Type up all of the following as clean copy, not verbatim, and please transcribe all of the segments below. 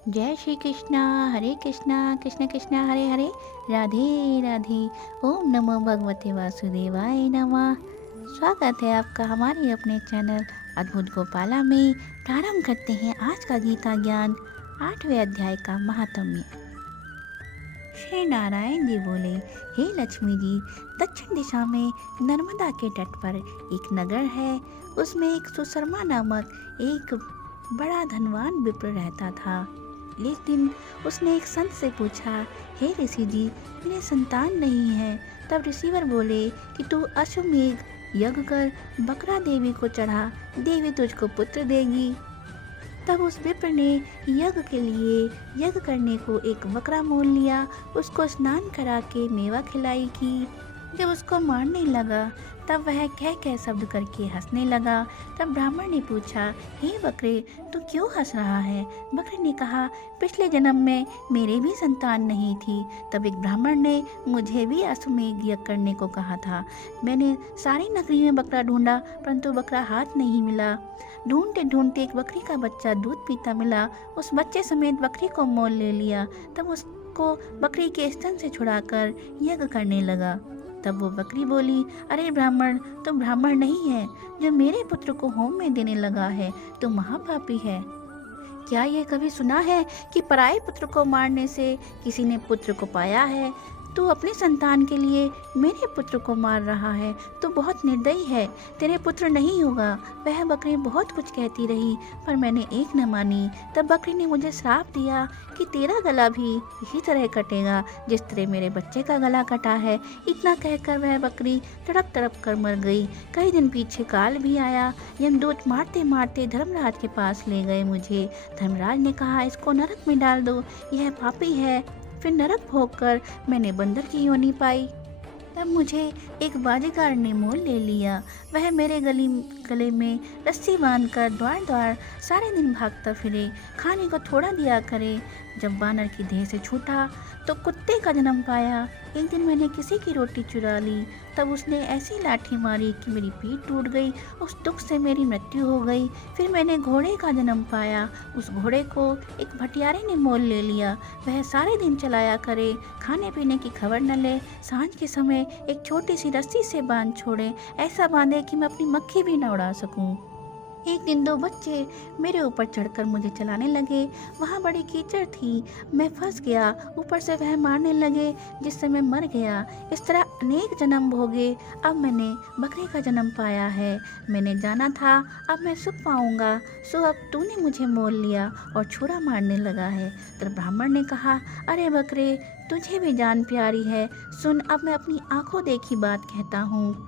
जय श्री कृष्णा, हरे कृष्णा, कृष्ण कृष्णा हरे हरे, राधे राधे। ओम नमो भगवते वासुदेवाय नमः। स्वागत है आपका हमारे अपने चैनल अद्भुत गोपाला में। प्रारंभ करते हैं आज का गीता ज्ञान 8वें अध्याय का महात्म्य। श्री नारायण जी बोले, हे लक्ष्मी जी, दक्षिण दिशा में नर्मदा के तट पर एक नगर है। उसमें एक सुशर्मा नामक एक बड़ा धनवान विप्र रहता था। एक दिन उसने एक संत से पूछा, हे ऋषि जी, मेरे संतान नहीं है। तब ऋषिवर बोले कि तू अश्वमेघ यज्ञ कर बकरा देवी को चढ़ा, देवी तुझको पुत्र देगी। तब उस विप्र ने यज्ञ के लिए यज्ञ करने को एक बकरा मोल लिया, उसको स्नान करा के मेवा खिलाई की। जब उसको मारने लगा तब वह कह कह शब्द करके हंसने लगा। तब ब्राह्मण ने पूछा, हे बकरे, तू क्यों हंस रहा है? बकरे ने कहा, पिछले जन्म में मेरे भी संतान नहीं थी। तब एक ब्राह्मण ने मुझे भी अश्वमेध यज्ञ करने को कहा था। मैंने सारी नगरी में बकरा ढूंढा, परंतु बकरा हाथ नहीं मिला। ढूंढते ढूंढते एक बकरी का बच्चा दूध पीता मिला, उस बच्चे समेत बकरी को मोल ले लिया। तब उसको बकरी के स्तन से छुड़ाकर यज्ञ करने लगा। तब वो बकरी बोली, अरे ब्राह्मण, तुम ब्राह्मण नहीं है, जो मेरे पुत्र को होम में देने लगा है तो महापापी है। क्या ये कभी सुना है कि पराये पुत्र को मारने से किसी ने पुत्र को पाया है? तू अपने संतान के लिए मेरे पुत्र को मार रहा है, तो बहुत निर्दयी है। तेरे पुत्र नहीं होगा। वह बकरी बहुत कुछ कहती रही, पर मैंने एक न मानी। तब बकरी ने मुझे श्राप दिया कि तेरा गला भी इसी तरह कटेगा जिस तरह मेरे बच्चे का गला कटा है। इतना कहकर वह बकरी तड़प तड़प कर मर गई। कई दिन पीछे काल भी आया। यमदूत मारते मारते धर्मराज के पास ले गए मुझे। धर्मराज ने कहा, इसको नरक में डाल दो, यह पापी है। फिर नरक भोग कर मैंने बंदर की योनि पाई। तब मुझे एक बाजीगर ने मोल ले लिया। वह मेरे गले में रस्सी बांधकर द्वार द्वार सारे दिन भागता फिरे, खाने को थोड़ा दिया करे। जब बानर की देह से छूटा तो कुत्ते का जन्म पाया। एक दिन मैंने किसी की रोटी चुरा ली, तब उसने ऐसी लाठी मारी कि मेरी पीठ टूट गई। उस दुख से मेरी मृत्यु हो गई। फिर मैंने घोड़े का जन्म पाया। उस घोड़े को एक भटियारे ने मोल ले लिया। वह सारे दिन चलाया करे, खाने पीने की खबर न ले। सांझ के समय एक छोटी सी रस्सी से बांध छोड़े, ऐसा बांधे कि मैं अपनी मक्खी भी न उड़ा सकूं। एक दिन दो बच्चे मेरे ऊपर चढ़कर मुझे चलाने लगे। वहाँ बड़ी कीचड़ थी, मैं फंस गया। ऊपर से वह मारने लगे, जिससे मैं मर गया। इस तरह अनेक जन्म भोगे। अब मैंने बकरी का जन्म पाया है। मैंने जाना था अब मैं सुख पाऊंगा, सो अब तूने मुझे मोल लिया और छुरा मारने लगा है। तब ब्राह्मण ने कहा, अरे बकरे, तुझे भी जान प्यारी है, सुन, अब मैं अपनी आंखों देखी बात कहता हूँ।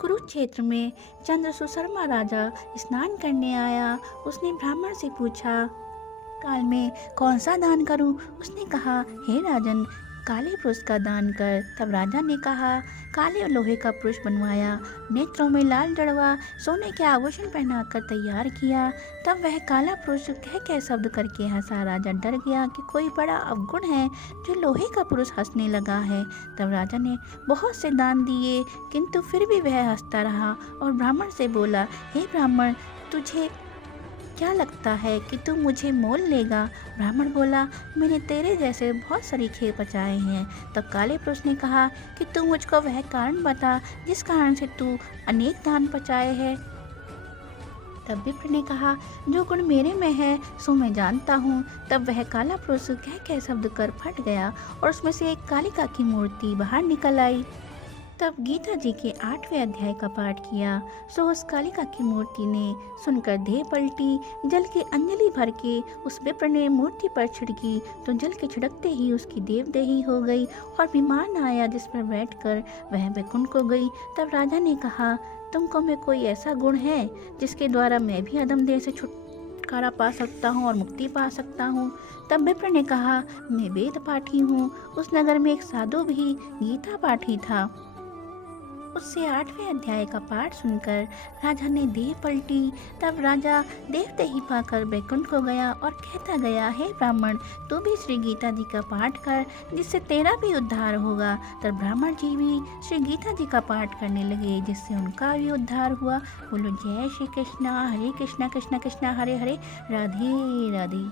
कुरुक्षेत्र में चंद्र सुशर्मा राजा स्नान करने आया। उसने ब्राह्मण से पूछा, काल में कौन सा दान करूं? उसने कहा, हे राजन, काले पुरुष का दान कर। तब राजा ने कहा, काले लोहे का पुरुष बनवाया, नेत्रों में लाल जड़वा, सोने के आभूषण पहनाकर तैयार किया। तब वह काला पुरुष कह कह शब्द करके हंसा। राजा डर गया कि कोई बड़ा अवगुण है जो लोहे का पुरुष हंसने लगा है। तब राजा ने बहुत से दान दिए, किंतु फिर भी वह हंसता रहा और ब्राह्मण से बोला, हे ब्राह्मण, तुझे क्या लगता है कि तू मुझे मोल लेगा? ब्राह्मण बोला, मैंने तेरे जैसे बहुत सरीखे पचाए हैं। तब काले पुरुष ने कहा कि तू मुझको वह कारण बता जिस कारण से तू अनेक दान पचाए हैं। तब विप्र ने कहा, जो गुण मेरे में है सो मैं जानता हूँ। तब वह काला पुरुष कह कह शब्द कर फट गया और उसमें से एक कालिका की मूर्ति बाहर निकल आई। तब गीता जी के 8वें अध्याय का पाठ किया। सो उस कालिका की मूर्ति ने सुनकर देह पलटी। जल की अंजलि भर के उस विप्र ने मूर्ति पर छिड़की तो जल के छिड़कते ही उसकी देवदेही हो गई और विमान आया जिस पर बैठकर वह वैकुंठ को गई। तब राजा ने कहा, तुमको में कोई ऐसा गुण है जिसके द्वारा मैं भी अधम देह से छुटकारा पा सकता हूँ और मुक्ति पा सकता हूँ? तब विप्र ने कहा, मैं वेद पाठी हूँ। उस नगर में एक साधु भी गीता पाठी था। उससे 8वें अध्याय का पाठ सुनकर राजा ने देह पलटी। तब राजा देवदेही पाकर बैकुंठ को गया और कहता गया, हे ब्राह्मण, तू भी श्री गीता जी का पाठ कर, जिससे तेरा भी उद्धार होगा। तब ब्राह्मण जी भी श्री गीता जी का पाठ करने लगे, जिससे उनका भी उद्धार हुआ। बोलो जय श्री कृष्णा, हरे कृष्णा, कृष्णा कृष्णा हरे हरे, राधे राधे।